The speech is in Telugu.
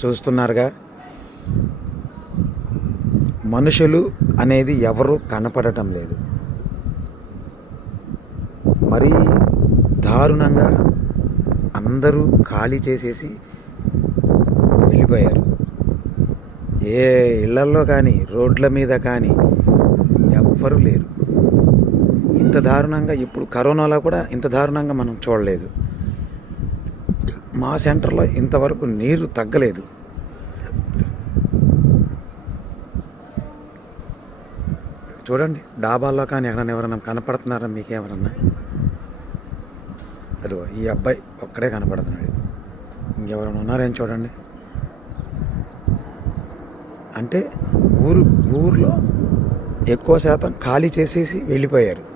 చూస్తున్నారుగా, మనుషులు అనేది ఎవరు కనపడటం లేదు. మరీ దారుణంగా అందరూ ఖాళీ చేసేసి వెళ్ళిపోయారు. ఏ ఇళ్లల్లో కానీ రోడ్ల మీద కానీ ఎవ్వరూ లేరు. ఇంత దారుణంగా ఇప్పుడు కరోనాలో కూడా ఇంత దారుణంగా మనం చూడలేదు. మా సెంటర్లో ఇంతవరకు నీరు తగ్గలేదు. చూడండి, డాబాల్లో కానీ ఎవరైనా కనపడుతున్నారా మీకు? ఎవరన్నా అదో ఈ అబ్బాయి ఒక్కడే కనపడుతున్నాడు. ఇంకెవరైనా ఉన్నారేం చూడండి. అంటే ఊర్లో ఎక్కువ శాతం ఖాళీ చేసేసి వెళ్ళిపోయారు.